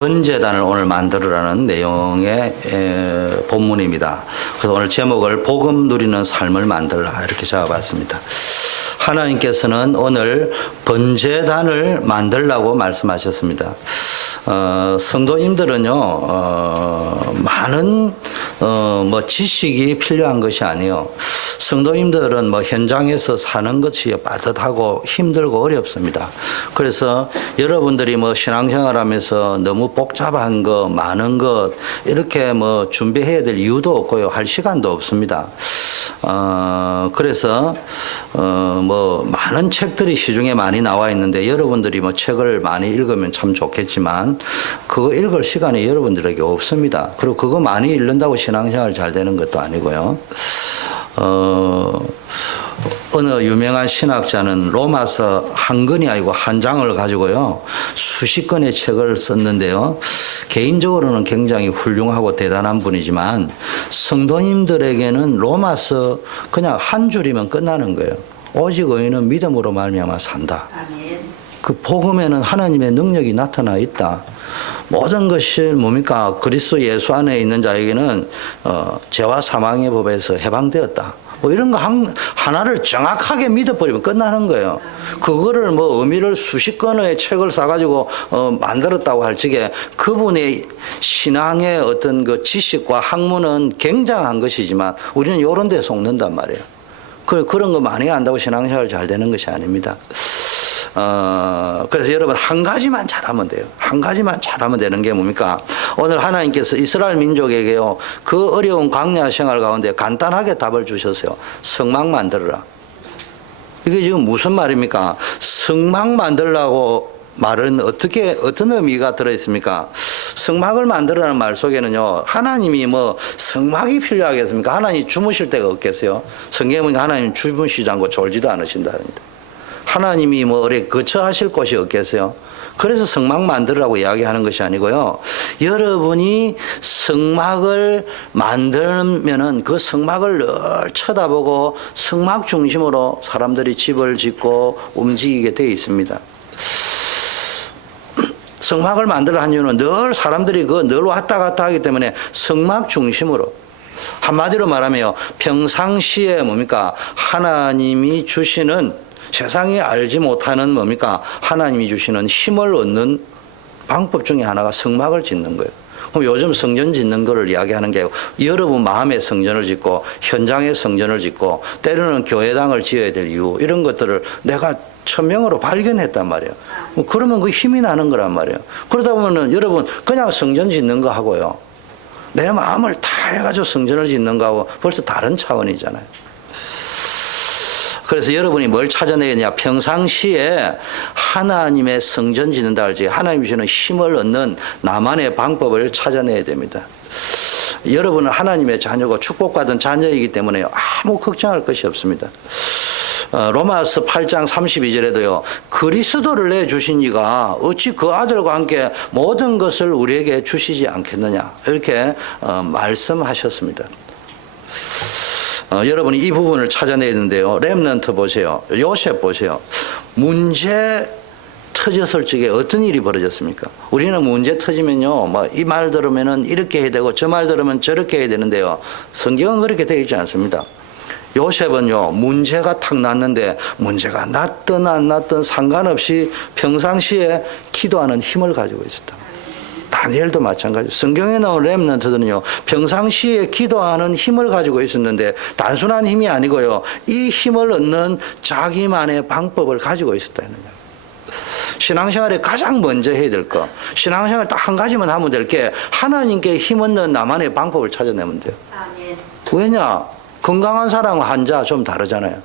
번제단을 오늘 만들으라는 내용의 본문입니다. 그래서 오늘 제목을 복음 누리는 삶을 만들라 이렇게 잡아봤습니다. 하나님께서는 오늘 번제단을 만들라고 말씀하셨습니다. 성도님들은요 많은 지식이 필요한 것이 아니에요. 성도님들은 현장에서 사는 것이 빠듯하고 힘들고 어렵습니다. 그래서 여러분들이 신앙생활하면서 너무 복잡한 거, 많은 것 이렇게 준비해야 될 이유도 없고요, 할 시간도 없습니다. 그래서 많은 책들이 시중에 많이 나와 있는데 여러분들이 책을 많이 읽으면 참 좋겠지만 그거 읽을 시간이 여러분들에게 없습니다. 그리고 그거 많이 읽는다고 신앙생활 잘 되는 것도 아니고요. 어느 유명한 신학자는 로마서 한 권이 아니고 한 장을 가지고요 수십 권의 책을 썼는데요, 개인적으로는 굉장히 훌륭하고 대단한 분이지만 성도님들에게는 로마서 그냥 한 줄이면 끝나는 거예요. 오직 의인은 믿음으로 말미암아 산다. 아멘. 그 복음에는 하나님의 능력이 나타나 있다. 모든 것이 뭡니까? 그리스도 예수 안에 있는 자에게는 죄와 사망의 법에서 해방되었다. 이런 거 하나를 정확하게 믿어버리면 끝나는 거예요. 그거를 의미를 수십 권의 책을 사가지고 만들었다고 할 적에 그분의 신앙의 어떤 그 지식과 학문은 굉장한 것이지만 우리는 이런 데 속는단 말이에요. 그런 거 많이 안다고 신앙생활 잘 되는 것이 아닙니다. 그래서 여러분 한 가지만 잘하면 돼요. 한 가지만 잘하면 되는 게 뭡니까? 오늘 하나님께서 이스라엘 민족에게요 그 어려운 광야 생활 가운데 간단하게 답을 주셨어요. 성막 만들어라. 이게 지금 무슨 말입니까? 성막 만들라고 말은 어떤 의미가 들어있습니까? 성막을 만들라는 말 속에는요, 하나님이 성막이 필요하겠습니까? 하나님이 주무실 데가 없겠어요? 성경에 하나님 주무시지 않고 졸지도 않으신다는데. 하나님이 어디 거처하실 곳이 없겠어요? 그래서 성막 만들라고 이야기하는 것이 아니고요, 여러분이 성막을 만들면은 그 성막을 늘 쳐다보고 성막 중심으로 사람들이 집을 짓고 움직이게 되어 있습니다. 성막을 만들라 한 이유는 늘 사람들이 늘 왔다 갔다 하기 때문에 성막 중심으로, 한마디로 말하면 평상시에 하나님이 주시는 세상이 알지 못하는 하나님이 주시는 힘을 얻는 방법 중에 하나가 성막을 짓는 거예요. 그럼 요즘 성전 짓는 거를 이야기하는 게 여러분 마음의 성전을 짓고 현장의 성전을 짓고 때로는 교회당을 지어야 될 이유, 이런 것들을 내가 천명으로 발견했단 말이에요. 그러면 그 힘이 나는 거란 말이에요. 그러다 보면은 여러분 그냥 성전 짓는 거 하고요, 내 마음을 다 해가지고 성전을 짓는 거하고 벌써 다른 차원이잖아요. 그래서 여러분이 뭘 찾아내겠냐? 평상시에 하나님의 성전 짓는다 할지 하나님 주시는 힘을 얻는 나만의 방법을 찾아내야 됩니다. 여러분은 하나님의 자녀고 축복받은 자녀이기 때문에 아무 걱정할 것이 없습니다. 로마서 8장 32절에도요 그리스도를 내주신 이가 어찌 그 아들과 함께 모든 것을 우리에게 주시지 않겠느냐, 이렇게 말씀하셨습니다. 여러분이 이 부분을 찾아내야 되는데요, 렘넌트 보세요. 요셉 보세요. 문제 터졌을 적에 어떤 일이 벌어졌습니까? 우리는 문제 터지면요 이 말 들으면은 이렇게 해야 되고 저 말 들으면 저렇게 해야 되는데요, 성경은 그렇게 되어 있지 않습니다. 요셉은요 문제가 탁 났는데 문제가 났든 안 났든 상관없이 평상시에 기도하는 힘을 가지고 있었다. 다니엘도 마찬가지예요. 성경에 나온 렘넌트들은요 평상시에 기도하는 힘을 가지고 있었는데 단순한 힘이 아니고요, 이 힘을 얻는 자기만의 방법을 가지고 있었다는 거예요. 신앙생활에 가장 먼저 해야 될 거, 신앙생활 딱 한 가지만 하면 될 게 하나님께 힘 얻는 나만의 방법을 찾아내면 돼요. 아멘. 왜냐? 건강한 사람과 환자 좀 다르잖아요.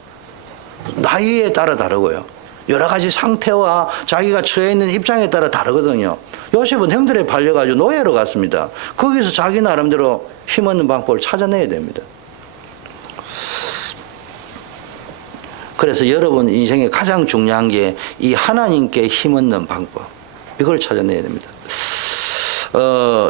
나이에 따라 다르고요, 여러 가지 상태와 자기가 처해 있는 입장에 따라 다르거든요. 요셉은 형들에 팔려가지고 노예로 갔습니다. 거기서 자기 나름대로 힘없는 방법을 찾아내야 됩니다. 그래서 여러분 인생에 가장 중요한 게 이 하나님께 힘없는 방법, 이걸 찾아내야 됩니다.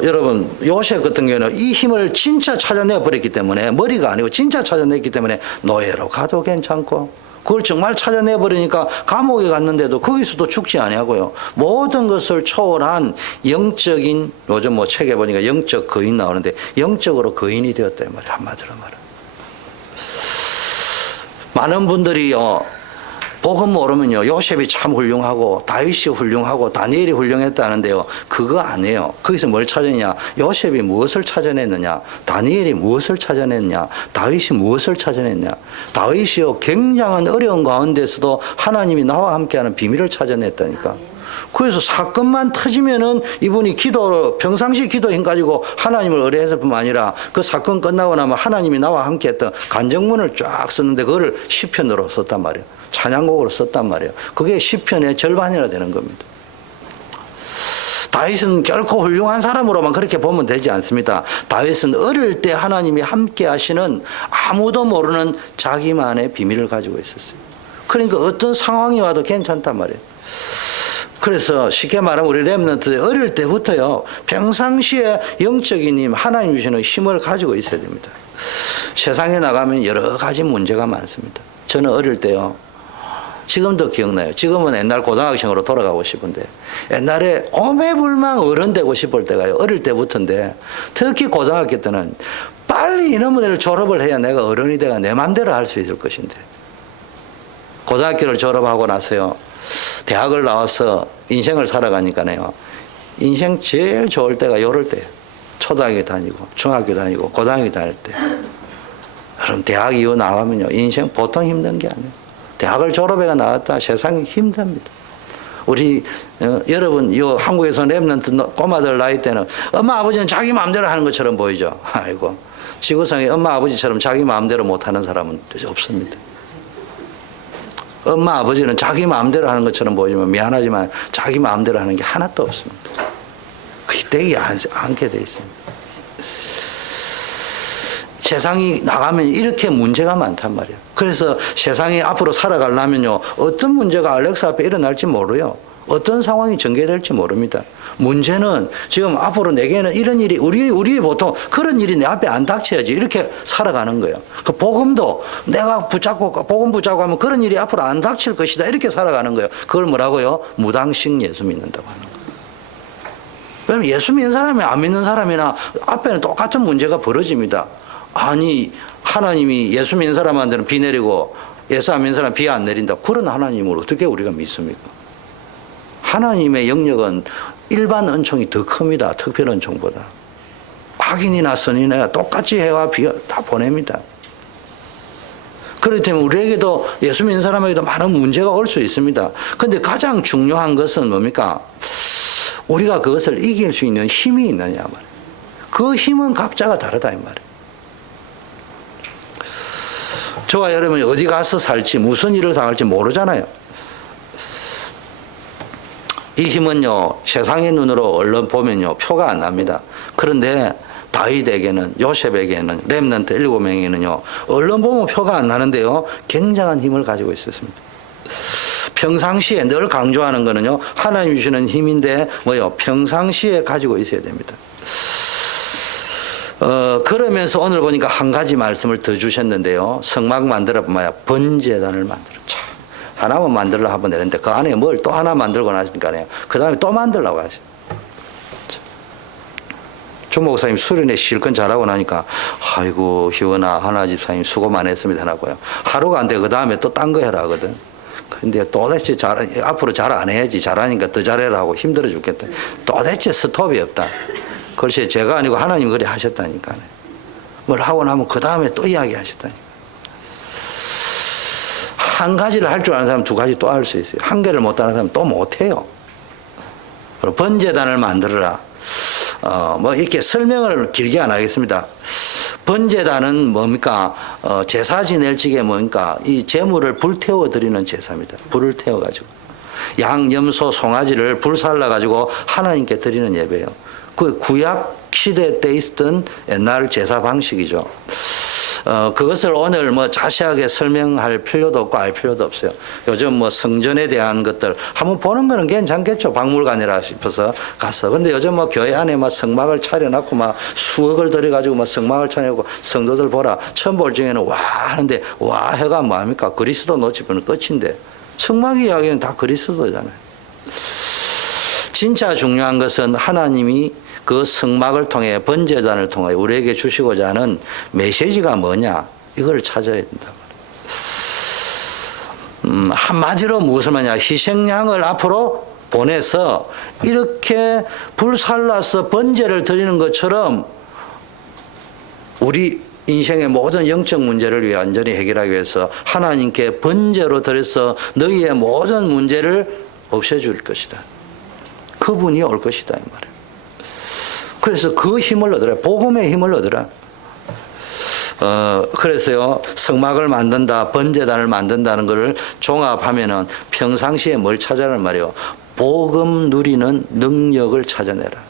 여러분 요셉 같은 경우는 이 힘을 진짜 찾아내 버렸기 때문에, 머리가 아니고 진짜 찾아냈기 때문에 노예로 가도 괜찮고 그걸 정말 찾아내 버리니까 감옥에 갔는데도 거기서도 죽지 아니하고요. 모든 것을 초월한 영적인, 요즘 뭐 책에 보니까 영적 거인 나오는데 영적으로 거인이 되었다 이 말이에요. 한마디로 말은. 많은 분들이요, 복음 모르면요, 요셉이 참 훌륭하고 다윗이 훌륭하고 다니엘이 훌륭했다는데요, 그거 아니에요. 거기서 뭘 찾았냐? 요셉이 무엇을 찾아냈느냐? 다니엘이 무엇을 찾아냈냐? 다윗이 무엇을 찾아냈냐? 다윗이요, 굉장한 어려운 가운데서도 하나님이 나와 함께하는 비밀을 찾아냈다니까. 그래서 사건만 터지면은 이분이 기도, 평상시 기도 힘 가지고 하나님을 의뢰했을 뿐만 아니라 그 사건 끝나고 나면 하나님이 나와 함께 했던 간증문을 쫙 썼는데 그거를 시편으로 썼단 말이에요. 찬양곡으로 썼단 말이에요. 그게 시편의 절반이나 되는 겁니다. 다윗은 결코 훌륭한 사람으로만 그렇게 보면 되지 않습니다. 다윗은 어릴 때 하나님이 함께 하시는 아무도 모르는 자기만의 비밀을 가지고 있었어요. 그러니까 어떤 상황이 와도 괜찮단 말이에요. 그래서 쉽게 말하면 우리 렘넌트 어릴 때부터요, 평상시에 영적인 힘, 하나님 주시는 힘을 가지고 있어야 됩니다. 세상에 나가면 여러 가지 문제가 많습니다. 저는 어릴 때요, 지금도 기억나요. 지금은 옛날 고등학생으로 돌아가고 싶은데 옛날에 오매불망 어른 되고 싶을 때가요, 어릴 때부터인데 특히 고등학교 때는 빨리 이놈의 애를 졸업을 해야 내가 어른이 돼가 내 맘대로 할 수 있을 것인데, 고등학교를 졸업하고 나서요, 대학을 나와서 인생을 살아가니까요, 인생 제일 좋을 때가 요럴 때예요. 초등학교 다니고 중학교 다니고 고등학교 다닐 때. 그럼 대학 이후 나가면요, 인생 보통 힘든 게 아니에요. 대학을 졸업해가 나왔다 세상이 힘듭니다. 우리 여러분, 이 한국에서 랩런트 꼬마들 나이 때는 엄마 아버지는 자기 마음대로 하는 것처럼 보이죠. 아이고, 지구상에 엄마 아버지처럼 자기 마음대로 못하는 사람은 없습니다. 엄마 아버지는 자기 마음대로 하는 것처럼 보이지만 미안하지만 자기 마음대로 하는 게 하나도 없습니다. 그게 되지 않게 돼 있습니다. 세상이 나가면 이렇게 문제가 많단 말이에요. 그래서 세상이 앞으로 살아가려면요, 어떤 문제가 알렉사 앞에 일어날지 모르요. 어떤 상황이 전개될지 모릅니다. 문제는 지금 앞으로 내게는 이런 일이, 우리 보통 그런 일이 내 앞에 안 닥쳐야지 이렇게 살아가는 거예요. 그 복음도 내가 복음 붙잡고 하면 그런 일이 앞으로 안 닥칠 것이다 이렇게 살아가는 거예요. 그걸 뭐라고요? 무당식 예수 믿는다고 하는 거예요. 그럼 예수 믿는 사람이 안 믿는 사람이나 앞에는 똑같은 문제가 벌어집니다. 아니, 하나님이 예수 믿는 사람한테는 비 내리고 예수 안 믿는 사람 비 안 내린다. 그런 하나님을 어떻게 우리가 믿습니까? 하나님의 영역은 일반 은총이 더 큽니다. 특별 은총보다. 악인이나 선인이나 똑같이 해와 비 다 보냅니다. 그렇기 때문에 우리에게도 예수 믿는 사람에게도 많은 문제가 올 수 있습니다. 그런데 가장 중요한 것은 뭡니까? 우리가 그것을 이길 수 있는 힘이 있느냐 말이에요. 그 힘은 각자가 다르다 이 말이에요. 저와 여러분이 어디 가서 살지 무슨 일을 당할지 모르잖아요. 이 힘은요, 세상의 눈으로 얼른 보면요, 표가 안 납니다. 그런데 다윗에게는, 요셉에게는, 렘넌트 7명에는요, 얼른 보면 표가 안 나는데요, 굉장한 힘을 가지고 있었습니다. 평상시에 늘 강조하는 거는요, 하나님 주시는 힘인데, 평상시에 가지고 있어야 됩니다. 그러면서 오늘 보니까 한 가지 말씀을 더 주셨는데요, 성막 만들어 보면 번제단을 만들어. 하나만 만들려고 하면 되는데 그 안에 뭘 또 하나 만들고 나시니까요, 그 다음에 또 만들려고 하죠. 주 목사님 수련회 실컷 잘하고 나니까 아이고 희원아 하나 집사님 수고 많이 했습니다 하고요. 하루가 안 돼 그 다음에 또 딴 거 해라 하거든. 근데 도대체 앞으로 잘 안 해야지, 잘하니까 더 잘해라 하고 힘들어 죽겠다. 도대체 스톱이 없다. 글쎄 제가 아니고 하나님 그리 하셨다니까. 뭘 하고 나면 그 다음에 또 이야기 하셨다니까. 한 가지를 할 줄 아는 사람 두 가지 또 할 수 있어요. 한 개를 못 하는 사람 또 못해요. 번제단을 만들어라. 이렇게 설명을 길게 안 하겠습니다. 번제단은 뭡니까? 제사 지낼 적에 뭡니까? 이 제물을 불태워 드리는 제사입니다. 불을 태워가지고. 양, 염소, 송아지를 불살라가지고 하나님께 드리는 예배예요. 그 구약 시대 때 있었던 옛날 제사 방식이죠. 그것을 오늘 뭐 자세하게 설명할 필요도 없고 알 필요도 없어요. 요즘 뭐 성전에 대한 것들 한번 보는 거는 괜찮겠죠. 박물관이라 싶어서 가서. 근데 요즘 뭐 교회 안에 막 성막을 차려놨고 막 수억을 들여가지고 막 성막을 차려놓고 성도들 보라. 처음 볼 적에는 와 하는데 와 해가 뭐합니까? 그리스도 놓치면 끝인데. 성막 이야기는 다 그리스도잖아요. 진짜 중요한 것은 하나님이 그 성막을 통해 번제단을 통해 우리에게 주시고자 하는 메시지가 뭐냐 이걸 찾아야 된다. 한마디로 무엇을 말하냐 희생양을 앞으로 보내서 이렇게 불살라서 번제를 드리는 것처럼 우리 인생의 모든 영적 문제를 완전히 해결하기 위해서 하나님께 번제로 드려서 너희의 모든 문제를 없애줄 것이다. 그분이 올 것이다 이 말이에요. 그래서 그 힘을 얻으라. 복음의 힘을 얻으라. 그래서요 성막을 만든다, 번제단을 만든다는 것을 종합하면은 평상시에 뭘 찾아라는 말이에요. 복음 누리는 능력을 찾아내라.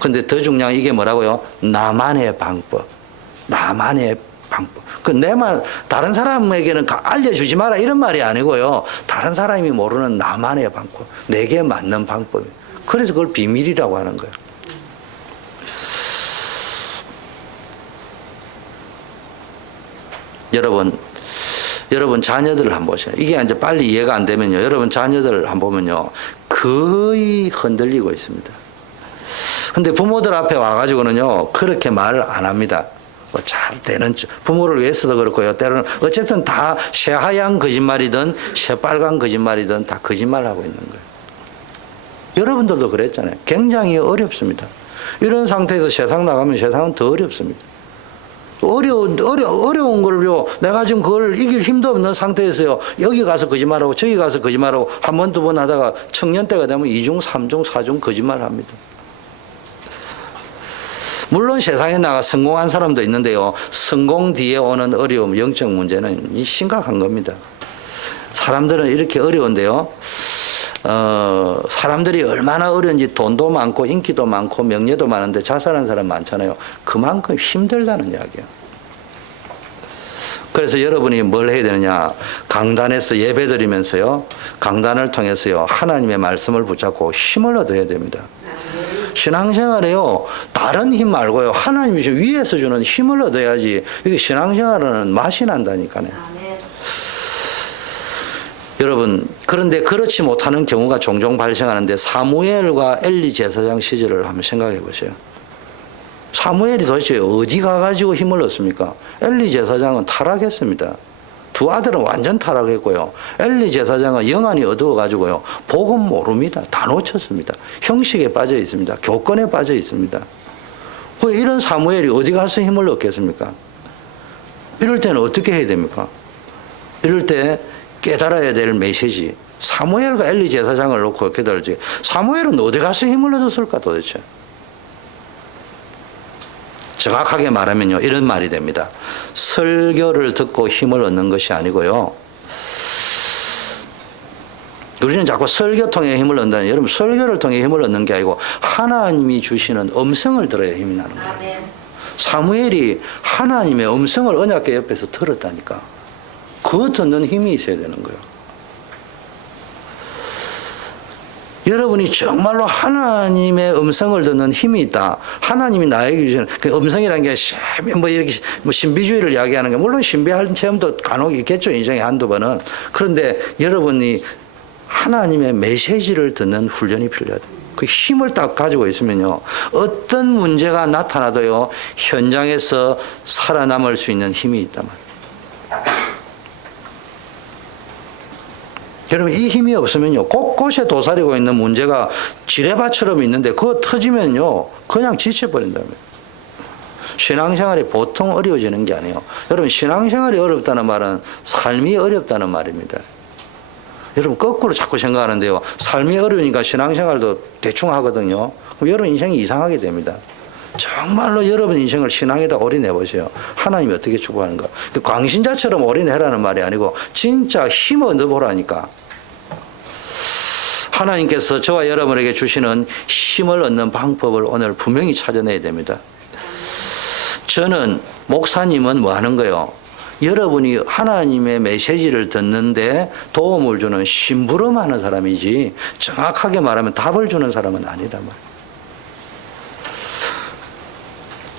근데 더 중요한 이게 뭐라고요? 나만의 방법. 나만의 방법. 그 내만 다른 사람에게는 알려주지 마라 이런 말이 아니고요. 다른 사람이 모르는 나만의 방법. 내게 맞는 방법이에요. 그래서 그걸 비밀이라고 하는 거예요. 여러분 자녀들을 한번 보세요. 이게 이제 빨리 이해가 안 되면요. 여러분 자녀들을 한번 보면요. 거의 흔들리고 있습니다. 근데 부모들 앞에 와가지고는요. 그렇게 말을 안 합니다. 뭐 잘 되는 부모를 위해서도 그렇고요. 때로는 어쨌든 다 새하얀 거짓말이든 새빨간 거짓말이든 다 거짓말하고 있는 거예요. 여러분들도 그랬잖아요. 굉장히 어렵습니다. 이런 상태에서 세상 나가면 세상은 더 어렵습니다. 어려운 걸요. 내가 지금 그걸 이길 힘도 없는 상태에서요. 여기 가서 거짓말하고 저기 가서 거짓말하고 한 번, 두 번 하다가 청년 때가 되면 2중, 3중, 4중 거짓말 합니다. 물론 세상에 나가 성공한 사람도 있는데요. 성공 뒤에 오는 어려움, 영적 문제는 심각한 겁니다. 사람들은 이렇게 어려운데요. 사람들이 얼마나 어려운지 돈도 많고 인기도 많고 명예도 많은데 자살하는 사람 많잖아요. 그만큼 힘들다는 이야기예요. 그래서 여러분이 뭘 해야 되느냐. 강단에서 예배 드리면서요. 강단을 통해서요. 하나님의 말씀을 붙잡고 힘을 얻어야 됩니다. 신앙생활에요. 다른 힘 말고요. 하나님이 위에서 주는 힘을 얻어야지. 이게 신앙생활은 맛이 난다니까요. 여러분 그런데 그렇지 못하는 경우가 종종 발생하는데 사무엘과 엘리 제사장 시절을 한번 생각해 보세요. 사무엘이 도대체 어디 가가지고 힘을 얻습니까? 엘리 제사장은 타락했습니다. 두 아들은 완전 타락했고요. 엘리 제사장은 영안이 어두워가지고요. 복음 모릅니다. 다 놓쳤습니다. 형식에 빠져 있습니다. 교권에 빠져 있습니다. 이런 사무엘이 어디 가서 힘을 얻겠습니까? 이럴 때는 어떻게 해야 됩니까? 이럴 때 깨달아야 될 메시지. 사무엘과 엘리 제사장을 놓고 깨달지. 사무엘은 어디 가서 힘을 얻었을까 도대체? 정확하게 말하면요. 이런 말이 됩니다. 설교를 듣고 힘을 얻는 것이 아니고요. 우리는 자꾸 설교 통해 힘을 얻는다는 여러분 설교를 통해 힘을 얻는 게 아니고 하나님이 주시는 음성을 들어야 힘이 나는 거예요. 사무엘이 하나님의 음성을 언약궤 옆에서 들었다니까. 그거 듣는 힘이 있어야 되는 거예요. 여러분이 정말로 하나님의 음성을 듣는 힘이 있다. 하나님이 나에게 주시는 그 음성이라는 게 뭐 이렇게 뭐 신비주의를 이야기하는 게 물론 신비한 체험도 간혹 있겠죠. 인생에 한두 번은. 그런데 여러분이 하나님의 메시지를 듣는 훈련이 필요하다. 그 힘을 딱 가지고 있으면요. 어떤 문제가 나타나도요. 현장에서 살아남을 수 있는 힘이 있단 말이에요. 여러분 이 힘이 없으면요. 곳곳에 도사리고 있는 문제가 지뢰밭처럼 있는데 그거 터지면요. 그냥 지쳐버린다며. 신앙생활이 보통 어려워지는 게 아니에요. 여러분 신앙생활이 어렵다는 말은 삶이 어렵다는 말입니다. 여러분 거꾸로 자꾸 생각하는데요. 삶이 어려우니까 신앙생활도 대충 하거든요. 그럼 여러분 인생이 이상하게 됩니다. 정말로 여러분 인생을 신앙에다 올인해 보세요. 하나님이 어떻게 축복하는가. 광신자처럼 올인해라는 말이 아니고 진짜 힘 얻어보라니까. 하나님께서 저와 여러분에게 주시는 힘을 얻는 방법을 오늘 분명히 찾아내야 됩니다. 저는 목사님은 뭐 하는 거예요? 여러분이 하나님의 메시지를 듣는데 도움을 주는 심부름하는 사람이지 정확하게 말하면 답을 주는 사람은 아니란 말이에요.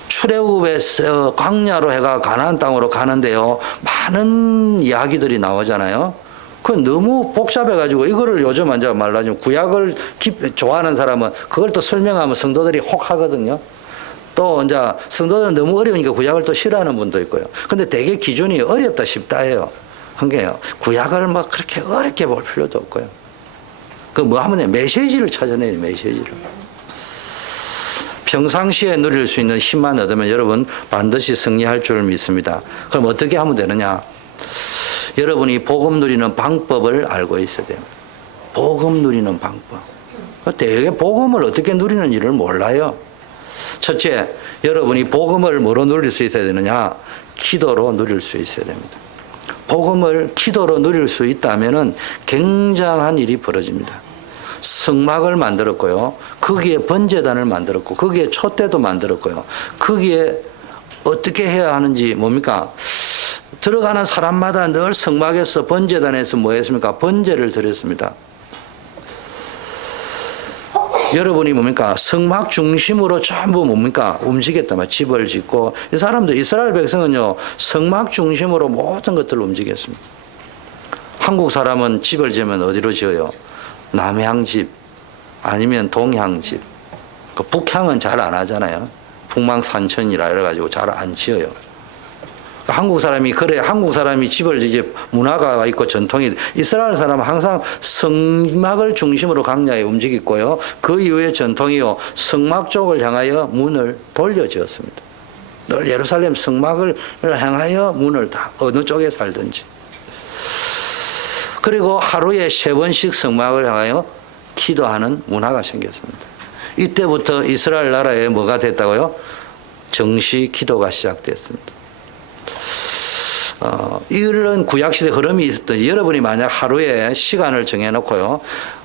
출애굽에서 광야로 해가 가나안 땅으로 가는데요. 많은 이야기들이 나오잖아요. 그건 너무 복잡해가지고 이거를 요즘 이제 말하자면 구약을 좋아하는 사람은 그걸 또 설명하면 성도들이 혹 하거든요. 또 이제 성도들은 너무 어려우니까 구약을 또 싫어하는 분도 있고요. 근데 되게 기준이 어렵다 쉽다 해요. 그러니까 구약을 막 그렇게 어렵게 볼 필요도 없고요. 그 뭐 하면 메시지를 찾아내요. 메시지를. 평상시에 누릴 수 있는 힘만 얻으면 여러분 반드시 승리할 줄 믿습니다. 그럼 어떻게 하면 되느냐? 여러분이 복음 누리는 방법을 알고 있어야 됩니다. 복음 누리는 방법. 되게 복음을 어떻게 누리는 일을 몰라요. 첫째, 여러분이 복음을 뭐로 누릴 수 있어야 되느냐? 기도로 누릴 수 있어야 됩니다. 복음을 기도로 누릴 수 있다면 굉장한 일이 벌어집니다. 성막을 만들었고요. 거기에 번제단을 만들었고 거기에 촛대도 만들었고요. 거기에 어떻게 해야 하는지 뭡니까? 들어가는 사람마다 늘 성막에서 번제단에서 뭐 했습니까? 번제를 드렸습니다. 여러분이 뭡니까? 성막 중심으로 전부 뭡니까? 움직였단 말이에요. 집을 짓고 이 사람들 이스라엘 백성은요 성막 중심으로 모든 것들을 움직였습니다. 한국 사람은 집을 지으면 어디로 지어요? 남향집 아니면 동향집. 그 북향은 잘 안 하잖아요. 북망산천이라 이래가지고 잘 안 지어요. 한국 사람이 그래 한국 사람이 집을 이제 문화가 있고 전통이 이스라엘 사람은 항상 성막을 중심으로 광야에 움직였고요. 그 이후에 전통이요 성막 쪽을 향하여 문을 돌려 지었습니다. 늘 예루살렘 성막을 향하여 문을 다 어느 쪽에 살든지. 그리고 하루에 3번씩 성막을 향하여 기도하는 문화가 생겼습니다. 이때부터 이스라엘 나라에 뭐가 됐다고요? 정시 기도가 시작됐습니다. 이런 구약시대 흐름이 있었던 여러분이 만약 하루에 시간을 정해놓고요.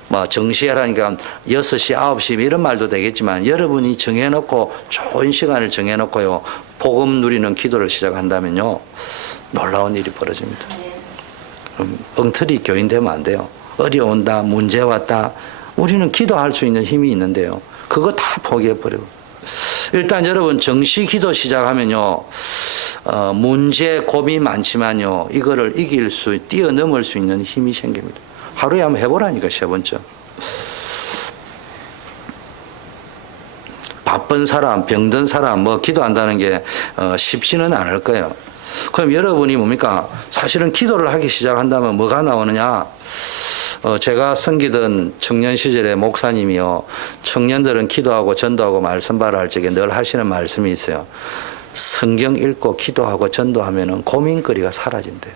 뭐 정시하라니까 6시, 9시 이런 말도 되겠지만 여러분이 정해놓고 좋은 시간을 정해놓고요. 복음 누리는 기도를 시작한다면요. 놀라운 일이 벌어집니다. 엉터리 교인 되면 안 돼요. 어려운다, 문제 왔다. 우리는 기도할 수 있는 힘이 있는데요. 그거 다 포기해버리고. 일단 여러분 정시 기도 시작하면요. 문제, 고민 많지만요. 이거를 뛰어넘을 수 있는 힘이 생깁니다. 하루에 한번 해보라니까 3번째. 바쁜 사람, 병든 사람, 뭐 기도한다는 게 쉽지는 않을 거예요. 그럼 여러분이 뭡니까? 사실은 기도를 하기 시작한다면 뭐가 나오느냐? 제가 섬기던 청년 시절에 목사님이요. 청년들은 기도하고 전도하고 말씀바라 할 적에 늘 하시는 말씀이 있어요. 성경 읽고 기도하고 전도하면은 고민거리가 사라진대요.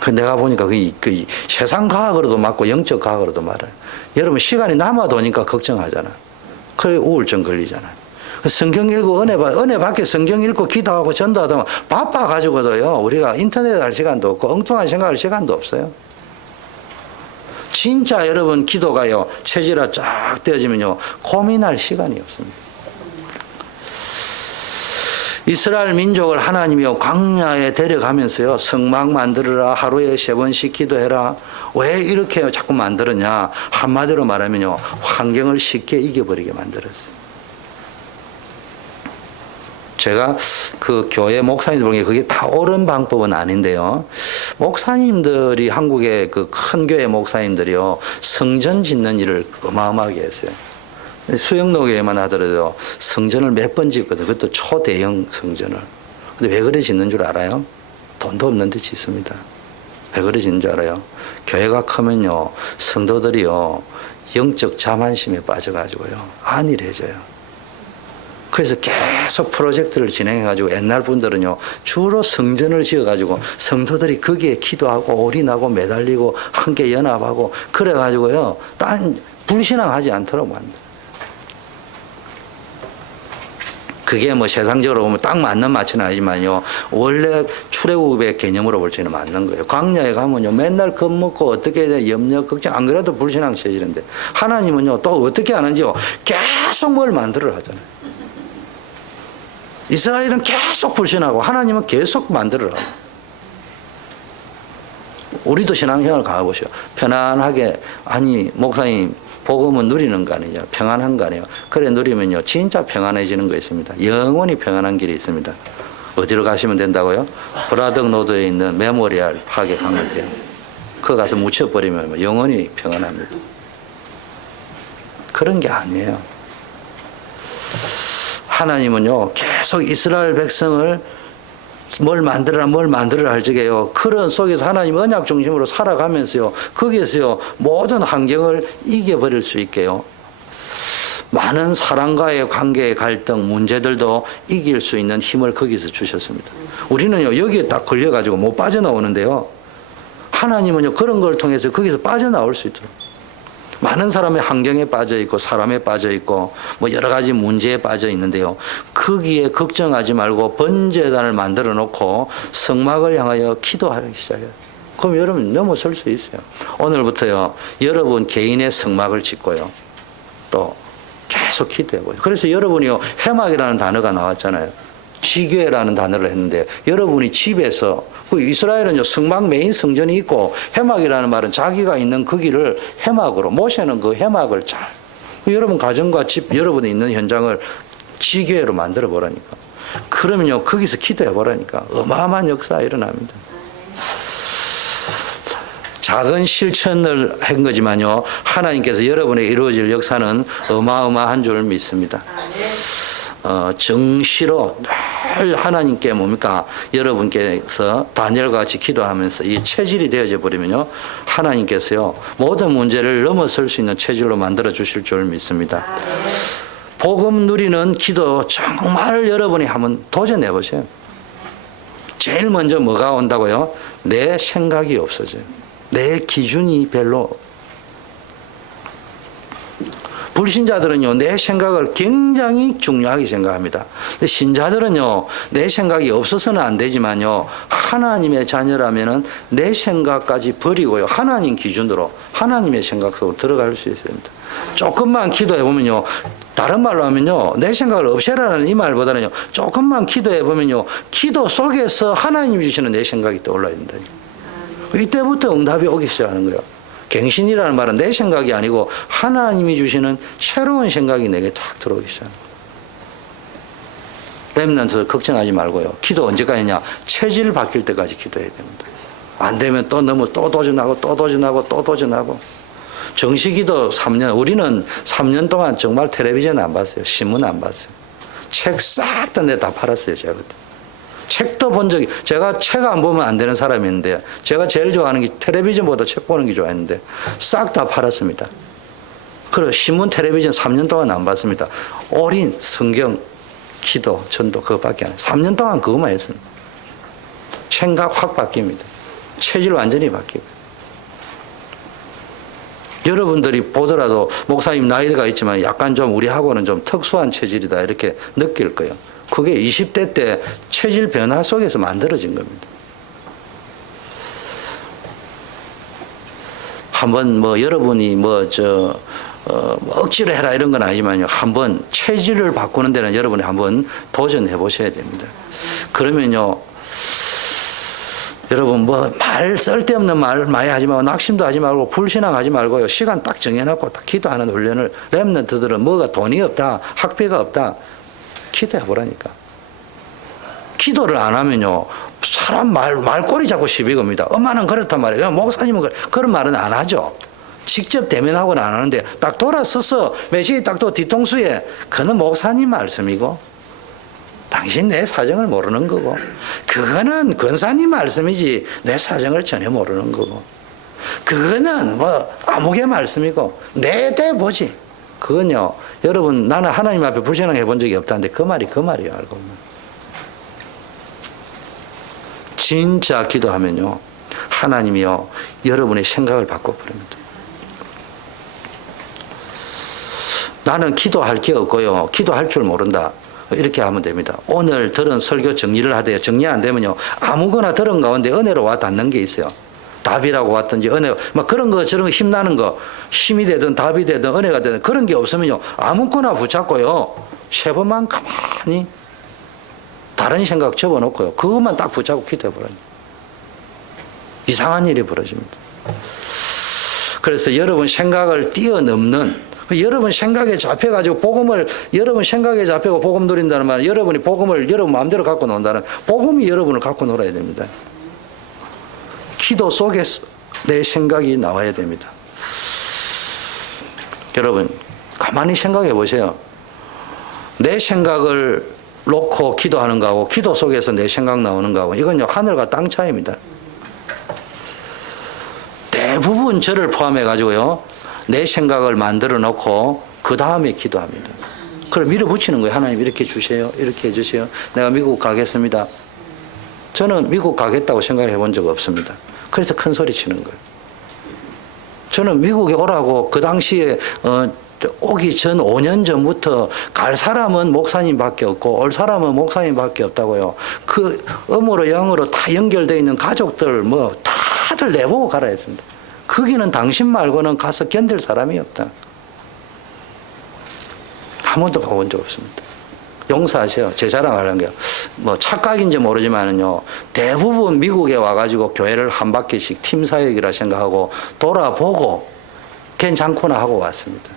그 내가 보니까 그 세상 과학으로도 맞고 영적 과학으로도 말아요. 여러분 시간이 남아도니까 걱정하잖아. 그래 우울증 걸리잖아. 성경 읽고 은혜 받게 성경 읽고 기도하고 전도하다 바빠가지고도요. 우리가 인터넷 할 시간도 없고 엉뚱한 생각할 시간도 없어요. 진짜 여러분 기도가요. 체질화 쫙 되어지면요. 고민할 시간이 없습니다. 이스라엘 민족을 하나님이요 광야에 데려가면서요 성막 만들어라 하루에 3번씩 기도해라. 왜 이렇게 자꾸 만들었냐? 한마디로 말하면요 환경을 쉽게 이겨버리게 만들었어요. 제가 그 교회 목사님들 보기에 그게 다 옳은 방법은 아닌데요. 목사님들이 한국의 그 큰 교회 목사님들이요 성전 짓는 일을 어마어마하게 했어요. 수영로교회만 하더라도 성전을 몇 번 짓거든요. 그것도 초대형 성전을. 근데 왜 그래 짓는 줄 알아요? 돈도 없는데 짓습니다. 왜 그래 짓는 줄 알아요? 교회가 크면요 성도들이요 영적 자만심에 빠져가지고요 안일해져요. 그래서 계속 프로젝트를 진행해가지고 옛날 분들은요 주로 성전을 지어가지고 성도들이 거기에 기도하고 올인하고 매달리고 함께 연합하고 그래가지고요 딴 불신앙하지 않도록 만들어요. 그게 뭐 세상적으로 보면 딱 맞는 마치는 아니지만요. 원래 출애굽의 개념으로 볼 때는 맞는 거예요. 광야에 가면요. 맨날 겁먹고 어떻게 해야 염려, 걱정 안 그래도 불신앙 체질인데 하나님은요. 또 어떻게 하는지요. 계속 뭘 만들어 하잖아요. 이스라엘은 계속 불신하고 하나님은 계속 만들어라. 우리도 신앙생활 가보시오. 편안하게, 아니 목사님 복음은 누리는 거 아니냐, 평안한 거 아니에요. 그래 누리면요 진짜 평안해지는 거 있습니다. 영원히 평안한 길이 있습니다. 어디로 가시면 된다고요? 브라덕로드에 있는 메모리얼 파괴 가면 돼요. 그거 가서 묻혀버리면 영원히 평안합니다. 그런 게 아니에요. 하나님은요 계속 이스라엘 백성을 뭘 만들어라 할 적에요. 그런 속에서 하나님 언약 중심으로 살아가면서요. 거기에서요 모든 환경을 이겨버릴 수 있게요. 많은 사람과의 관계의 갈등, 문제들도 이길 수 있는 힘을 거기서 주셨습니다. 우리는요 여기에 딱 걸려가지고 못 빠져나오는데요. 하나님은요 그런 걸 통해서 거기서 빠져나올 수 있도록. 많은 사람의 환경에 빠져 있고 사람에 빠져 있고 뭐 여러 가지 문제에 빠져 있는데요. 거기에 걱정하지 말고 번제단을 만들어 놓고 성막을 향하여 기도하기 시작해요. 그럼 여러분 넘어설 수 있어요. 오늘부터요 여러분 개인의 성막을 짓고요. 또 계속 기도해보죠. 그래서 여러분이요 회막이라는 단어가 나왔잖아요. 지교회라는 단어를 했는데 여러분이 집에서 그 이스라엘은요 성막 메인 성전이 있고 회막이라는 말은 자기가 있는 거기를 회막으로 모세는 그 회막을 잘 여러분 가정과 집 여러분이 있는 현장을 지교회로 만들어 보라니까. 그러면요 거기서 기도해 보라니까 어마어마한 역사가 일어납니다. 작은 실천을 한 거지만요 하나님께서 여러분에게 이루어질 역사는 어마어마한 줄 믿습니다. 정시로 늘 하나님께 뭡니까 여러분께서 다니엘과 같이 기도하면서 이 체질이 되어져 버리면요 하나님께서요 모든 문제를 넘어설 수 있는 체질로 만들어 주실 줄 믿습니다. 복음 누리는 기도 정말 여러분이 한번 도전해 보세요. 제일 먼저 뭐가 온다고요? 내 생각이 없어져요. 내 기준이 별로. 불신자들은요 내 생각을 굉장히 중요하게 생각합니다. 근데 신자들은요 내 생각이 없어서는 안 되지만요 하나님의 자녀라면은 내 생각까지 버리고요 하나님 기준으로 하나님의 생각 속으로 들어갈 수 있습니다. 조금만 기도해 보면요 다른 말로 하면요 내 생각을 없애라는 이 말보다는요 조금만 기도해 보면요 기도 속에서 하나님이 주시는 내 생각이 떠올라야 된다. 이때부터 응답이 오기 시작하는 거예요. 갱신이라는 말은 내 생각이 아니고 하나님이 주시는 새로운 생각이 내게 탁 들어오기 시작합니다. 렘넌트 걱정하지 말고요. 기도 언제까지냐? 체질 바뀔 때까지 기도해야 됩니다. 안 되면 또 도전하고 정시기도 3년. 우리는 3년 동안 정말 텔레비전 안 봤어요. 신문 안 봤어요. 책 싹 다 내다 팔았어요. 제가 그때. 책도 본 적이, 제가 책 안 보면 안 되는 사람인데 제가 제일 좋아하는 게 텔레비전보다 책 보는 게 좋아했는데 싹 다 팔았습니다. 그리고 신문 텔레비전 3년 동안 안 봤습니다. 올인, 성경, 기도, 전도 그것밖에 안 해요. 3년 동안 그것만 했습니다. 생각 확 바뀝니다. 체질 완전히 바뀌고. 여러분들이 보더라도 목사님 나이가 있지만 약간 좀 우리하고는 좀 특수한 체질이다 이렇게 느낄 거예요. 그게 20대 때 체질 변화 속에서 만들어진 겁니다. 한번 뭐 여러분이 억지로 해라 이런 건 아니지만요. 한번 체질을 바꾸는 데는 여러분이 한번 도전해 보셔야 됩니다. 그러면요. 여러분 말 쓸데없는 말 많이 하지 말고 낙심도 하지 말고 불신앙하지 말고요. 시간 딱 정해놓고 딱 기도하는 훈련을 렘넌트들은 뭐가 돈이 없다. 학비가 없다. 기도해 보라니까. 기도를 안 하면요. 사람 말꼬리 잡고 시비 겁니다. 엄마는 그렇단 말이에요. 목사님은 그런 말은 안 하죠. 직접 대면하고는 안 하는데 딱 돌아서서 메시지 딱 또 뒤통수에 그는 목사님 말씀이고 당신 내 사정을 모르는 거고 그거는 권사님 말씀이지 내 사정을 전혀 모르는 거고 그거는 아무개 말씀이고 내 대 보지. 그건요. 여러분 나는 하나님 앞에 불신앙해 본 적이 없다는데 그 말이에요. 알고 보면. 진짜 기도하면요. 하나님이요. 여러분의 생각을 바꿔버립니다. 나는 기도할 게 없고요. 기도할 줄 모른다. 이렇게 하면 됩니다. 오늘 들은 설교 정리를 하되 정리 안 되면요. 아무거나 들은 가운데 은혜로 와 닿는 게 있어요. 답이라고 왔든지 은혜 막 그런 거 저런 거 힘나는 거 힘이 되든 답이 되든 은혜가 되든 그런 게 없으면요. 아무거나 붙잡고요. 3번만 가만히 다른 생각 접어놓고요. 그것만 딱 붙잡고 기도해버려요. 이상한 일이 벌어집니다. 그래서 여러분 생각을 뛰어넘는, 여러분 생각에 잡혀가지고 복음을, 여러분 생각에 잡혀고 복음 누린다는 말은 여러분이 복음을 여러분 마음대로 갖고 논다는, 복음이 여러분을 갖고 놀아야 됩니다. 기도 속에서 내 생각이 나와야 됩니다. 여러분 가만히 생각해 보세요. 내 생각을 놓고 기도하는 거하고 기도 속에서 내 생각 나오는 거하고 이건요 하늘과 땅 차이입니다. 대부분 저를 포함해 가지고요 내 생각을 만들어 놓고 그 다음에 기도합니다. 그걸 밀어붙이는 거예요. 하나님 이렇게 주세요, 이렇게 해주세요. 내가 미국 가겠습니다. 저는 미국 가겠다고 생각해 본 적 없습니다. 그래서 큰 소리 치는 거예요. 저는 미국에 오라고 그 당시에 오기 전 5년 전부터 갈 사람은 목사님밖에 없고 올 사람은 목사님밖에 없다고요. 그 음으로 영으로 다 연결되어 있는 가족들 뭐 다들 내보고 가라 했습니다. 거기는 당신 말고는 가서 견딜 사람이 없다. 한 번도 가본 적 없습니다. 용서하세요. 제 자랑하는 게 뭐 착각인지 모르지만은요 대부분 미국에 와가지고 교회를 한 바퀴씩 팀 사역이라 생각하고 돌아보고 괜찮구나 하고 왔습니다.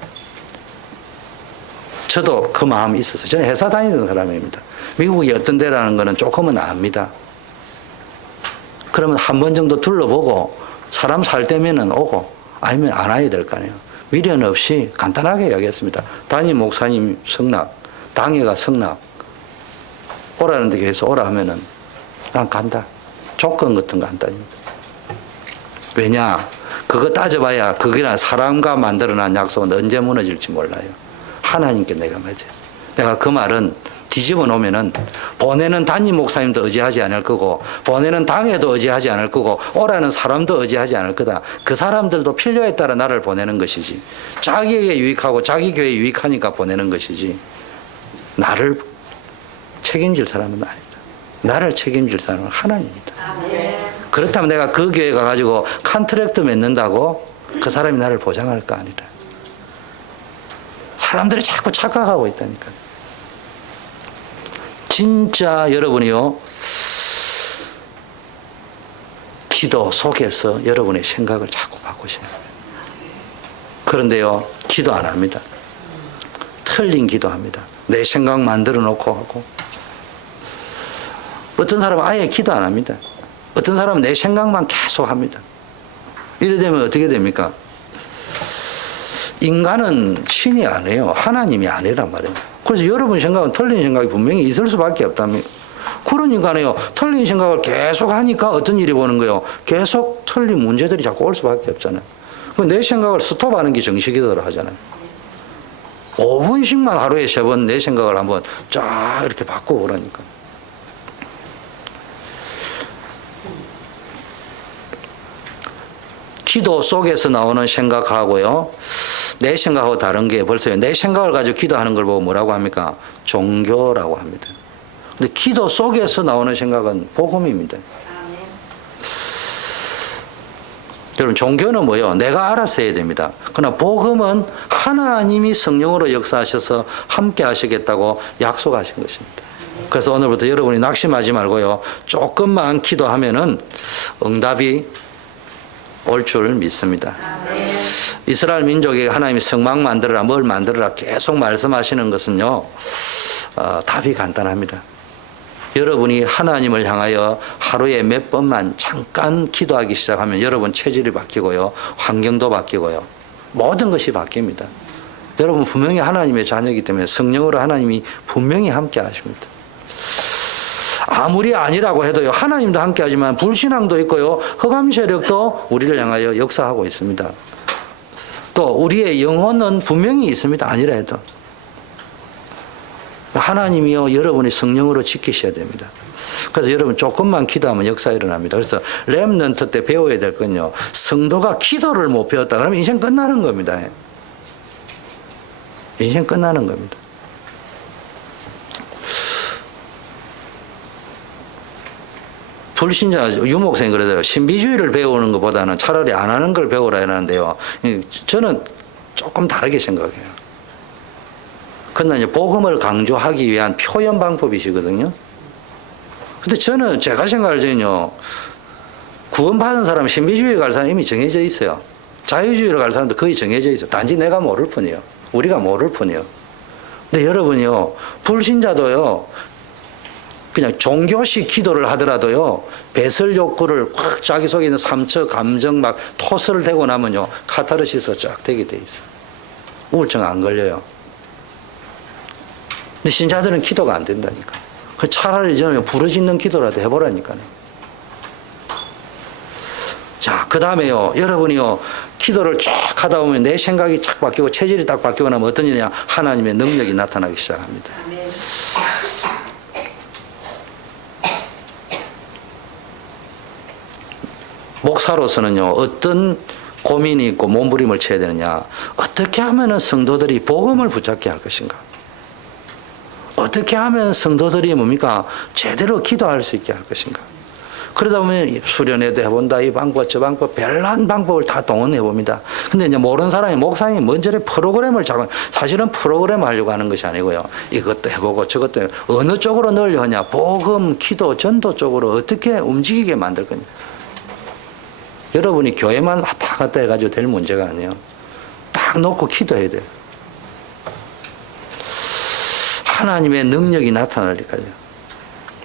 저도 그 마음이 있어서 저는 회사 다니던 사람입니다. 미국이 어떤 데라는 거는 조금은 압니다. 그러면 한 번 정도 둘러보고 사람 살 때면은 오고 아니면 안 와야 될 거 아니에요. 미련 없이 간단하게 이야기했습니다. 담임 목사님 성낙, 당회가 성낙 오라는 데 계속 오라 하면은 난 간다. 조건 같은 거 안 따집니다. 왜냐? 그거 따져봐야 그게나 사람과 만들어난 약속은 언제 무너질지 몰라요. 하나님께 내가 맞아요. 내가 그 말은 뒤집어 놓으면은 보내는 담임 목사님도 의지하지 않을 거고 보내는 당회도 의지하지 않을 거고 오라는 사람도 의지하지 않을 거다. 그 사람들도 필요에 따라 나를 보내는 것이지 자기에게 유익하고 자기 교회에 유익하니까 보내는 것이지 나를 책임질 사람은 아니다. 나를 책임질 사람은 하나님이다. 그렇다면 내가 그 교회 가가지고 컨트랙트 맺는다고 그 사람이 나를 보장할까 아니라 사람들이 자꾸 착각하고 있다니까요. 진짜 여러분이요 기도 속에서 여러분의 생각을 자꾸 바꾸셔야 해요. 그런데요 기도 안 합니다. 틀린 기도합니다. 내 생각 만들어 놓고 하고 어떤 사람은 아예 기도 안 합니다. 어떤 사람은 내 생각만 계속 합니다. 이래 되면 어떻게 됩니까? 인간은 신이 아니에요. 하나님이 아니란 말이에요. 그래서 여러분 생각은 틀린 생각이 분명히 있을 수밖에 없답니다. 그러니까요 틀린 생각을 계속 하니까 어떤 일이 보는 거예요. 계속 틀린 문제들이 자꾸 올 수밖에 없잖아요. 내 생각을 스톱하는 게 정식이더라 하잖아요. 5분씩만 하루에 3번 내 생각을 한번 쫙 이렇게 바꾸고 그러니까. 기도 속에서 나오는 생각하고요 내 생각하고 다른 게 벌써요. 내 생각을 가지고 기도하는 걸 보고 뭐라고 합니까? 종교라고 합니다. 근데 기도 속에서 나오는 생각은 복음입니다. 여러분 종교는 뭐예요? 내가 알아서 해야 됩니다. 그러나 복음은 하나님이 성령으로 역사하셔서 함께 하시겠다고 약속하신 것입니다. 그래서 오늘부터 여러분이 낙심하지 말고요 조금만 기도하면은 응답이 올 줄 믿습니다. 이스라엘 민족에게 하나님이 성막 만들어라 뭘 만들어라 계속 말씀하시는 것은요 답이 간단합니다. 여러분이 하나님을 향하여 하루에 몇 번만 잠깐 기도하기 시작하면 여러분 체질이 바뀌고요 환경도 바뀌고요 모든 것이 바뀝니다. 여러분 분명히 하나님의 자녀이기 때문에 성령으로 하나님이 분명히 함께 하십니다. 아무리 아니라고 해도요 하나님도 함께 하지만 불신앙도 있고요 흑암 세력도 우리를 향하여 역사하고 있습니다. 또 우리의 영혼은 분명히 있습니다. 아니라 해도 하나님이요 여러분이 성령으로 지키셔야 됩니다. 그래서 여러분 조금만 기도하면 역사가 일어납니다. 그래서 렘넌트 때 배워야 될 건요 성도가 기도를 못 배웠다 그러면 인생 끝나는 겁니다. 인생 끝나는 겁니다. 불신자 유목생이 그러더라고요. 신비주의를 배우는 것보다는 차라리 안 하는 걸 배우라 하는데요. 저는 조금 다르게 생각해요. 그러나 이제 복음을 강조하기 위한 표현 방법이시거든요. 근데 저는 제가 생각할 때는요, 구원받은 사람은 신비주의에 갈 사람은 이미 정해져 있어요. 자유주의로 갈 사람도 거의 정해져 있어요. 단지 내가 모를 뿐이에요. 우리가 모를 뿐이에요. 근데 여러분이요, 불신자도요, 그냥 종교식 기도를 하더라도요, 배설 욕구를 확 자기 속에 있는 삼처, 감정 막 토설을 대고 나면요, 카타르시스가 쫙 되게 돼 있어요. 우울증 안 걸려요. 근데 신자들은 기도가 안 된다니까. 차라리 저는 부르짖는 기도라도 해보라니까요. 자, 그 다음에요, 여러분이요, 기도를 쫙 하다 보면 내 생각이 쫙 바뀌고 체질이 딱 바뀌고 나면 어떤 일이냐, 하나님의 능력이 나타나기 시작합니다. 목사로서는요, 어떤 고민이 있고 몸부림을 쳐야 되느냐, 어떻게 하면 성도들이 복음을 붙잡게 할 것인가, 어떻게 하면 성도들이 뭡니까, 제대로 기도할 수 있게 할 것인가. 그러다 보면 수련회도 해본다, 이 방법 저 방법 별난 방법을 다 동원해 봅니다. 근데 이제 모르는 사람이 목사님이 먼저에 프로그램을 잡고, 사실은 프로그램 하려고 하는 것이 아니고요, 이것도 해보고 저것도 해보고, 어느 쪽으로 넣으려 하냐, 복음, 기도, 전도 쪽으로 어떻게 움직이게 만들 거냐. 여러분이 교회만 왔다 갔다 해가지고 될 문제가 아니에요. 딱 놓고 기도해야 돼요. 하나님의 능력이 나타날 때까지요.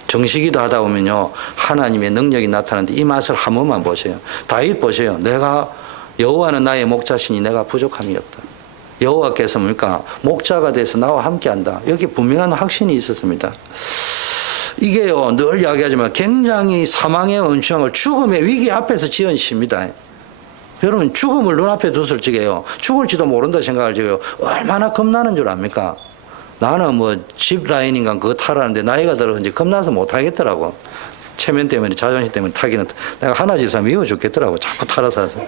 정식기도 하다 보면요, 하나님의 능력이 나타나는데 이 맛을 한 번만 보세요. 다윗 보세요. 내가 여호와는 나의 목자시니 내가 부족함이 없다. 여호와께서 뭡니까, 목자가 돼서 나와 함께한다. 여기 분명한 확신이 있었습니다. 이게요, 늘 이야기하지만 굉장히 사망의 은총을 죽음의 위기 앞에서 지은 시입니다. 여러분, 죽음을 눈앞에 뒀을 적에요, 죽을지도 모른다 생각할 적에요, 얼마나 겁나는 줄 압니까? 나는 뭐 집 라인인가 그거 타라는데 나이가 들어서 이제 겁나서 못 타겠더라고. 체면 때문에, 자존심 때문에 타기는, 내가 하나 집사 미워 죽겠더라고. 자꾸 타러 사서.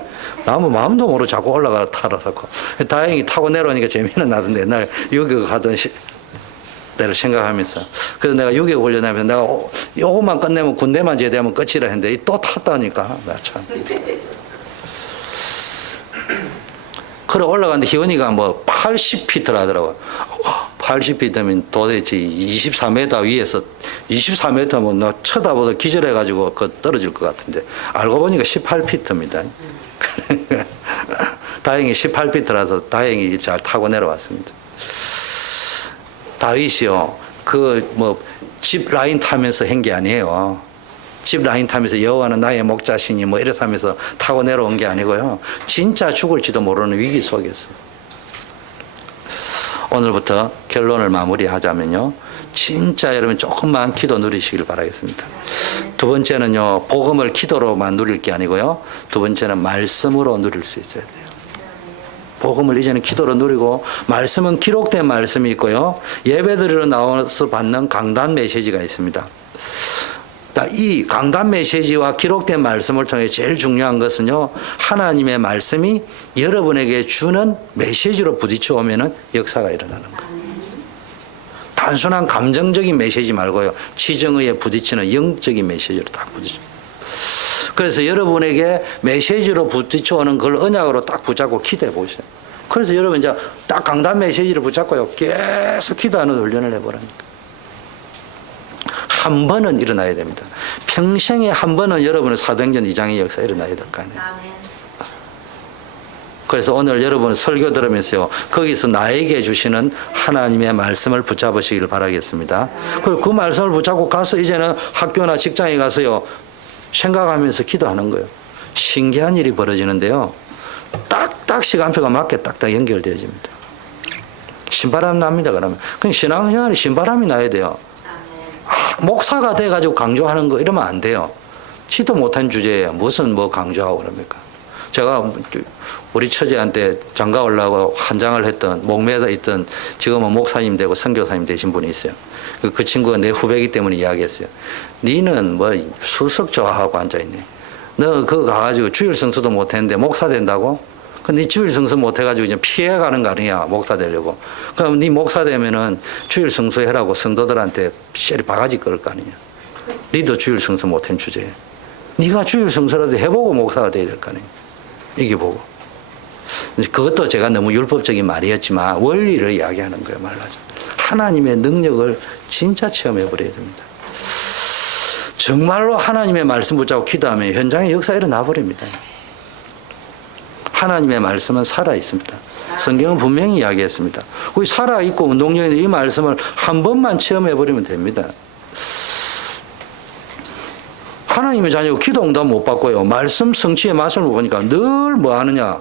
나무 마음도 모르고 자꾸 올라가 타러 사고. 다행히 타고 내려오니까 재미는 나던데, 옛날 유교 가던 때를 생각하면서. 그래서 내가 유교 훈련하면 내가 요것만 끝내면 군대만 제대하면 끝이라 했는데 또 탔다니까. 나 참. 그래 올라갔는데 희원이가 뭐 80피트라 하더라고. 80피트면 도대체 24m 위에서 24m면 나 쳐다보다 기절해가지고 그 떨어질 것 같은데, 알고 보니까 18피트입니다. 다행히 18피트라서 다행히 잘 타고 내려왔습니다. 다윗이요, 그 뭐 집 라인 타면서 한 게 아니에요. 집 라인 타면서 여호와는 나의 목자시니 뭐 이래서 하면서 타고 내려온 게 아니고요, 진짜 죽을지도 모르는 위기 속에서. 오늘부터 결론을 마무리하자면요, 진짜 여러분 조금만 기도 누리시길 바라겠습니다. 두 번째는요, 복음을 기도로만 누릴 게 아니고요, 두 번째는 말씀으로 누릴 수 있어야 돼요. 복음을 이제는 기도로 누리고, 말씀은 기록된 말씀이 있고요, 예배드리러 나와서 받는 강단 메시지가 있습니다. 이 강단 메시지와 기록된 말씀을 통해 제일 중요한 것은요, 하나님의 말씀이 여러분에게 주는 메시지로 부딪혀 오면은 역사가 일어나는 거예요. 단순한 감정적인 메시지 말고요, 지정의에 부딪히는 영적인 메시지로 딱 부딪혀. 그래서 여러분에게 메시지로 부딪혀 오는 걸 언약으로 딱 붙잡고 기도해 보세요. 그래서 여러분 이제 딱 강단 메시지를 붙잡고요, 계속 기도하는 훈련을 해보라니까. 한 번은 일어나야 됩니다. 평생에 한 번은 여러분의 사도행전 2장의 역사가 일어나야 될 거 아니에요. 그래서 오늘 여러분 설교 들으면서요, 거기서 나에게 주시는 하나님의 말씀을 붙잡으시길 바라겠습니다. 그리고 그 말씀을 붙잡고 가서 이제는 학교나 직장에 가서요, 생각하면서 기도하는 거예요. 신기한 일이 벌어지는데요, 딱딱 시간표가 맞게 딱딱 연결되어집니다. 신바람 납니다. 그러면 그냥 신앙생활에 신바람이 나야 돼요. 목사가 돼가지고 강조하는 거 이러면 안 돼요. 지도 못한 주제에 무슨 뭐 강조하고 그럽니까? 제가 우리 처제한테 장가 올라고 환장을 했던, 목매다 있던, 지금은 목사님 되고 선교사님 되신 분이 있어요. 그 친구가 내 후배이기 때문에 이야기했어요. 니는 뭐 수석 좋아하고 앉아있네. 너 그거 가가지고 주일 성수도 못했는데 목사 된다고? 네 주일 성수 못해가지고 그냥 피해가는 거 아니야, 목사 되려고. 그럼 네 목사 되면은 주일 성수해라고 성도들한테 쉐리 바가지 끌 거 아니냐. 니도 주일 성수 못한 주제에. 네가 주일 성수라도 해보고 목사가 돼야 될 거 아니야. 이게 보고. 그것도 제가 너무 율법적인 말이었지만 원리를 이야기하는 거예요, 말하자면. 하나님의 능력을 진짜 체험해 버려야 됩니다. 정말로 하나님의 말씀 붙잡고 기도하면 현장에 역사 일어나 버립니다. 하나님의 말씀은 살아 있습니다. 성경은 분명히 이야기했습니다. 우리 살아 있고 운동력이 있는 이 말씀을 한 번만 체험해 버리면 됩니다. 하나님의 자녀고 기도 응답 못 받고요. 말씀 성취의 맛을 못 보니까 늘 뭐 하느냐?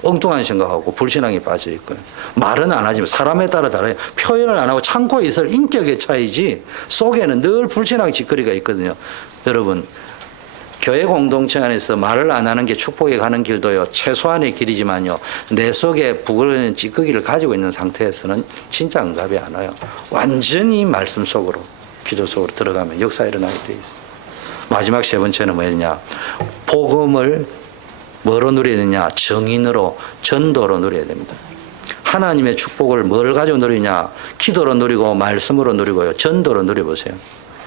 엉뚱한 생각하고 불신앙에 빠져 있고요. 말은 안 하지만 사람에 따라 다르요. 표현을 안 하고 참고 있을 인격의 차이지 속에는 늘 불신앙 짓거리가 있거든요. 여러분, 교회 공동체 안에서 말을 안 하는 게 축복에 가는 길도요. 최소한의 길이지만요. 내 속에 부끄러운 찌꺼기를 가지고 있는 상태에서는 진짜 응답이 안 와요. 완전히 말씀 속으로, 기도 속으로 들어가면 역사 일어나게 돼 있어요. 마지막 세 번째는 뭐였냐? 복음을 뭐로 누려야 되냐? 정인으로, 전도로 누려야 됩니다. 하나님의 축복을 뭘 가지고 누리냐? 기도로 누리고 말씀으로 누리고요. 전도로 누려보세요.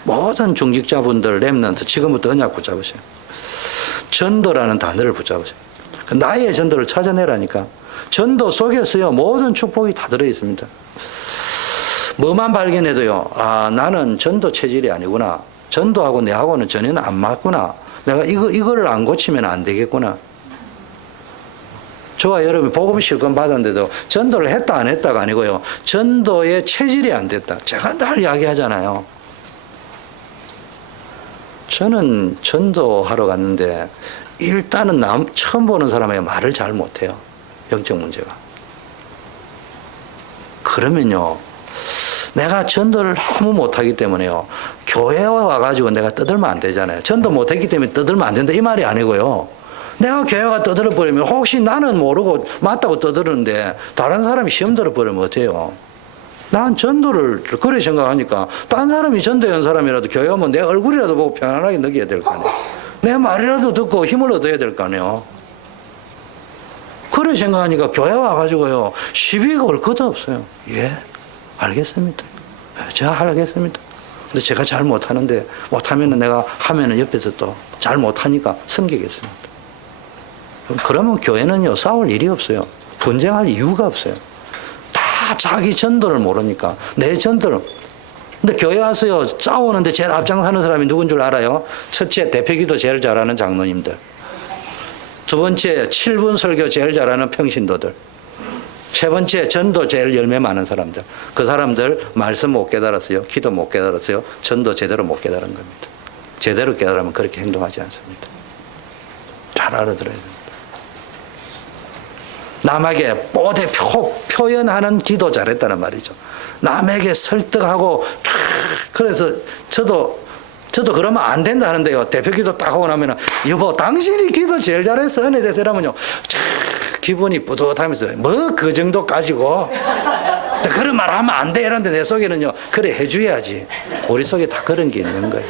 모든 중직자분들 렘넌트 지금부터 언약 붙잡으세요. 전도라는 단어를 붙잡으세요. 나의 전도를 찾아내라니까. 전도 속에서요. 모든 축복이 다 들어있습니다. 뭐만 발견해도요. 아, 나는 전도 체질이 아니구나. 전도하고 내하고는 전혀 안 맞구나. 내가 이거를 안 고치면 안 되겠구나. 저와 여러분이 복음 실권 받았는데도 전도를 했다 안 했다가 아니고요. 전도의 체질이 안 됐다. 제가 늘 이야기하잖아요. 저는 전도하러 갔는데 일단은 처음 보는 사람에게 말을 잘 못해요. 영적 문제가. 그러면요. 내가 전도를 너무 못하기 때문에요. 교회에 와가지고 내가 떠들면 안 되잖아요. 전도 못했기 때문에 떠들면 안 된다 이 말이 아니고요. 내가 교회가 떠들어버리면 혹시 나는 모르고 맞다고 떠드는데 다른 사람이 시험 들어버리면 어때요? 난 전도를 그래 생각하니까 딴 사람이 전도한 사람이라도 교회 오면 내 얼굴이라도 보고 편안하게 느껴야 될 거 아니에요. 내 말이라도 듣고 힘을 얻어야 될 거 아니에요. 그래 생각하니까 교회 와가지고요. 시비 걸 것도 없어요. 예, 알겠습니다. 제가 하겠습니다. 근데 제가 잘 못하는데 못하면 내가 하면은 옆에서 또 잘 못하니까 섬기겠습니다. 그러면 교회는요 싸울 일이 없어요. 분쟁할 이유가 없어요. 다 자기 전도를 모르니까 내 전도를. 근데 교회 와서요 싸우는데 제일 앞장서는 사람이 누군 줄 알아요? 첫째 대표기도 제일 잘하는 장로님들. 두 번째 7분 설교 제일 잘하는 평신도들. 세 번째 전도 제일 열매 많은 사람들. 그 사람들 말씀 못 깨달았어요. 기도 못 깨달았어요. 전도 제대로 못 깨달은 겁니다. 제대로 깨달으면 그렇게 행동하지 않습니다. 잘 알아들어야 됩니다. 남에게 뽀대 표현하는 기도 잘했다는 말이죠. 남에게 설득하고 그래서 저도 그러면 안 된다 하는데요. 대표 기도 딱 하고 나면은 여보 당신이 기도 제일 잘했어 은혜 되세요 하면요. 기분이 뿌듯하면서 뭐 그 정도 가지고 그런 말 하면 안 돼 이런데 내 속에는요. 그래 해줘야지. 우리 속에 다 그런 게 있는 거예요.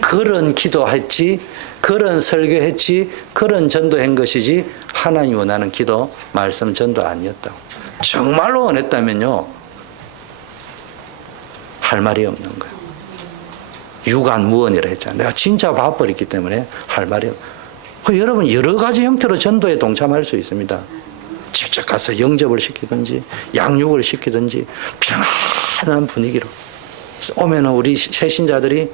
그런 기도했지, 그런 설교했지, 그런 전도한 것이지 하나님 원하는 기도, 말씀, 전도 아니었다고. 정말로 원했다면요. 할 말이 없는 거예요. 유관무언이라 했잖아요. 내가 진짜 바빠버렸기 때문에 할 말이 없어요. 여러분 여러 가지 형태로 전도에 동참할 수 있습니다. 직접 가서 영접을 시키든지 양육을 시키든지 평안한 분위기로 오면 우리 새신자들이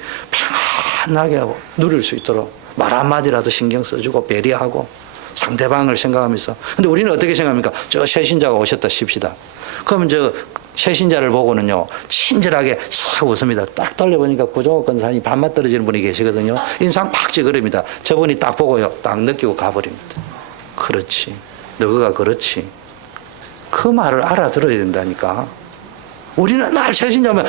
편하게 하고 누릴 수 있도록 말 한마디라도 신경 써주고 배려하고 상대방을 생각하면서. 근데 우리는 어떻게 생각합니까? 저 새신자가 오셨다 칩시다. 그러면 저 새신자를 보고는요 친절하게 싹 웃습니다. 딱 돌려보니까 구종욱 권사님 반맛 떨어지는 분이 계시거든요. 인상 팍 찌그립니다. 저분이 딱 보고요 딱 느끼고 가버립니다. 그렇지 너가 그렇지. 그 말을 알아들어야 된다니까. 우리는 날 새신자면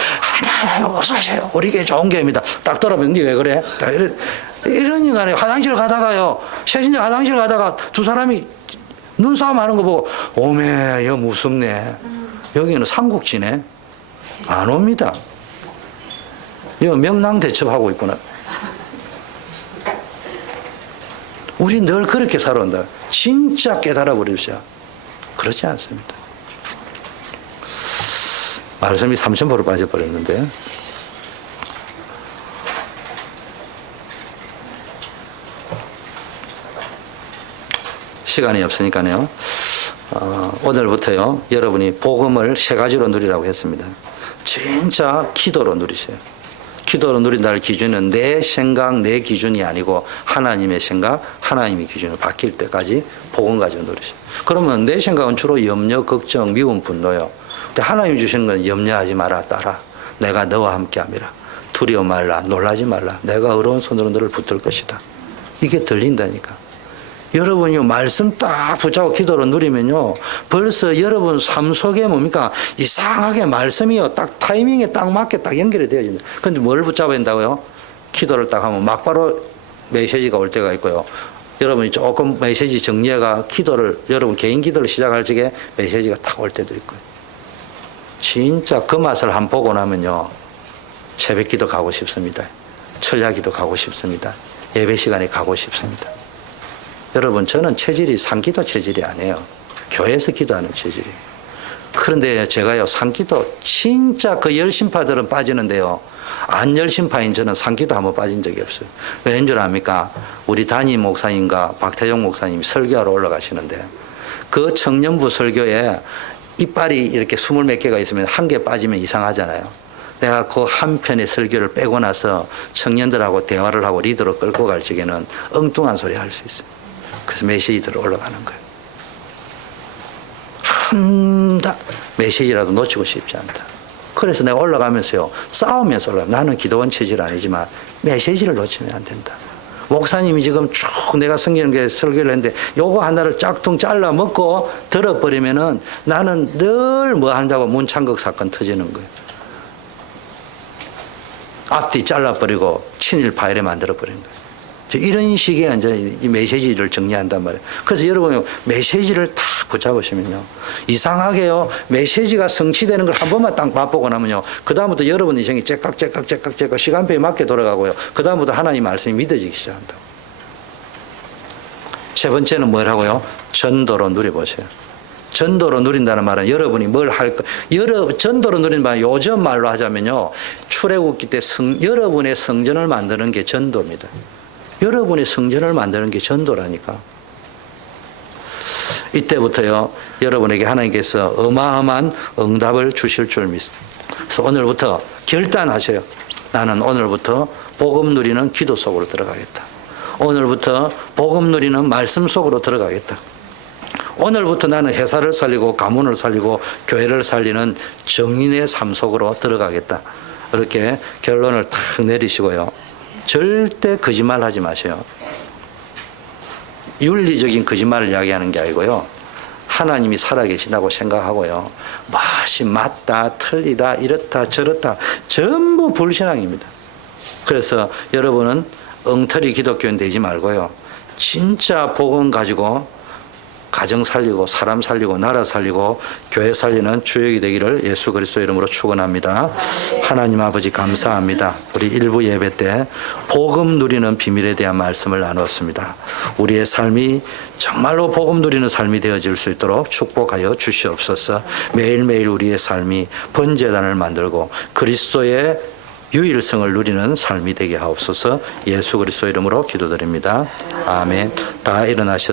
어서 오세요. 우리 교회 좋은 교회입니다. 딱 돌아보면 니 왜 그래? 이런 인간이 화장실 가다가요. 새신자 화장실 가다가 두 사람이 눈싸움 하는 거 보고 오메 여 무섭네. 여기는 삼국지네. 안 옵니다. 여 명랑대첩하고 있구나. 우리 늘 그렇게 살아온다. 진짜 깨달아 버립시다. 그렇지 않습니다. 말씀이 3,000%로 빠져버렸는데. 시간이 없으니까요. 오늘부터요. 여러분이 복음을 세 가지로 누리라고 했습니다. 진짜 기도로 누리세요. 기도로 누린다는 기준은 내 생각, 내 기준이 아니고 하나님의 생각, 하나님의 기준으로 바뀔 때까지 복음 가지고 누리세요. 그러면 내 생각은 주로 염려, 걱정, 미움, 분노요. 근데 하나님 주시는 건 염려하지 마라, 따라. 내가 너와 함께함이라. 두려워 말라, 놀라지 말라. 내가 어려운 손으로 너를 붙들 것이다. 이게 들린다니까. 여러분이 말씀 딱 붙잡고 기도로 누리면요, 벌써 여러분 삶 속에 뭡니까? 이상하게 말씀이요, 딱 타이밍에 딱 맞게 딱 연결이 되어진다. 근데 뭘 붙잡아야 된다고요? 기도를 딱 하면 막바로 메시지가 올 때가 있고요. 여러분이 조금 메시지 정리해가 기도를, 여러분 개인 기도를 시작할 적에 메시지가 딱 올 때도 있고요. 진짜 그 맛을 한 보고 나면요, 새벽 기도 가고 싶습니다. 철야 기도 가고 싶습니다. 예배 시간에 가고 싶습니다. 여러분, 저는 체질이 산기도 체질이 아니에요. 교회에서 기도하는 체질이에요. 그런데 제가요, 산기도 진짜 그 열심파들은 빠지는데요, 안 열심파인 저는 산기도 한번 빠진 적이 없어요. 왠 줄 압니까? 우리 담임 목사님과 박태종 목사님이 설교하러 올라가시는데, 그 청년부 설교에 이빨이 이렇게 20몇 개가 있으면 한 개 빠지면 이상하잖아요. 내가 그 한 편의 설교를 빼고 나서 청년들하고 대화를 하고 리더로 끌고 갈 적에는 엉뚱한 소리 할 수 있어요. 그래서 메시지 들어 올라가는 거예요. 한 메시지라도 놓치고 싶지 않다. 그래서 내가 올라가면서요, 싸우면서 올라가. 나는 기도원 체질 아니지만 메시지를 놓치면 안 된다. 목사님이 지금 쭉 내가 성경에 설교를 했는데 요거 하나를 짝퉁 잘라 먹고 들어버리면은 나는 늘 뭐 한다고 문창극 사건 터지는 거예요. 앞뒤 잘라버리고 친일 파일에 만들어버리는 거예요. 이런 식의 이제 이 메시지를 정리한단 말이에요. 그래서 여러분 메시지를 딱 붙잡으시면요, 이상하게요, 메시지가 성취되는 걸 한 번만 딱 맛보고 나면요, 그다음부터 여러분 인생이 째깍 시간표에 맞게 돌아가고요, 그다음부터 하나님 말씀이 믿어지기 시작한다. 세 번째는 뭐라고요? 전도로 누려보세요. 전도로 누린다는 말은 여러분이 뭘 할 거, 전도로 누리는 말은 요즘 말로 하자면요, 출애굽기 때 여러분의 성전을 만드는 게 전도입니다. 여러분의 성전을 만드는 게 전도라니까. 이때부터요, 여러분에게 하나님께서 어마어마한 응답을 주실 줄 믿습니다. 그래서 오늘부터 결단하세요. 나는 오늘부터 복음 누리는 기도 속으로 들어가겠다. 오늘부터 복음 누리는 말씀 속으로 들어가겠다. 오늘부터 나는 회사를 살리고 가문을 살리고 교회를 살리는 정인의 삶 속으로 들어가겠다. 이렇게 결론을 탁 내리시고요, 절대 거짓말 하지 마세요. 윤리적인 거짓말을 이야기하는 게 아니고요, 하나님이 살아계신다고 생각하고요, 맛이 맞다, 틀리다, 이렇다, 저렇다, 전부 불신앙입니다. 그래서 여러분은 엉터리 기독교인 되지 말고요, 진짜 복음 가지고 가정 살리고 사람 살리고 나라 살리고 교회 살리는 주역이 되기를 예수 그리스도 이름으로 축원합니다. 하나님 아버지 감사합니다. 우리 일부 예배 때 복음 누리는 비밀에 대한 말씀을 나누었습니다. 우리의 삶이 정말로 복음 누리는 삶이 되어질 수 있도록 축복하여 주시옵소서. 매일매일 우리의 삶이 번제단을 만들고 그리스도의 유일성을 누리는 삶이 되게 하옵소서. 예수 그리스도 이름으로 기도드립니다. 아멘. 다 일어나셔.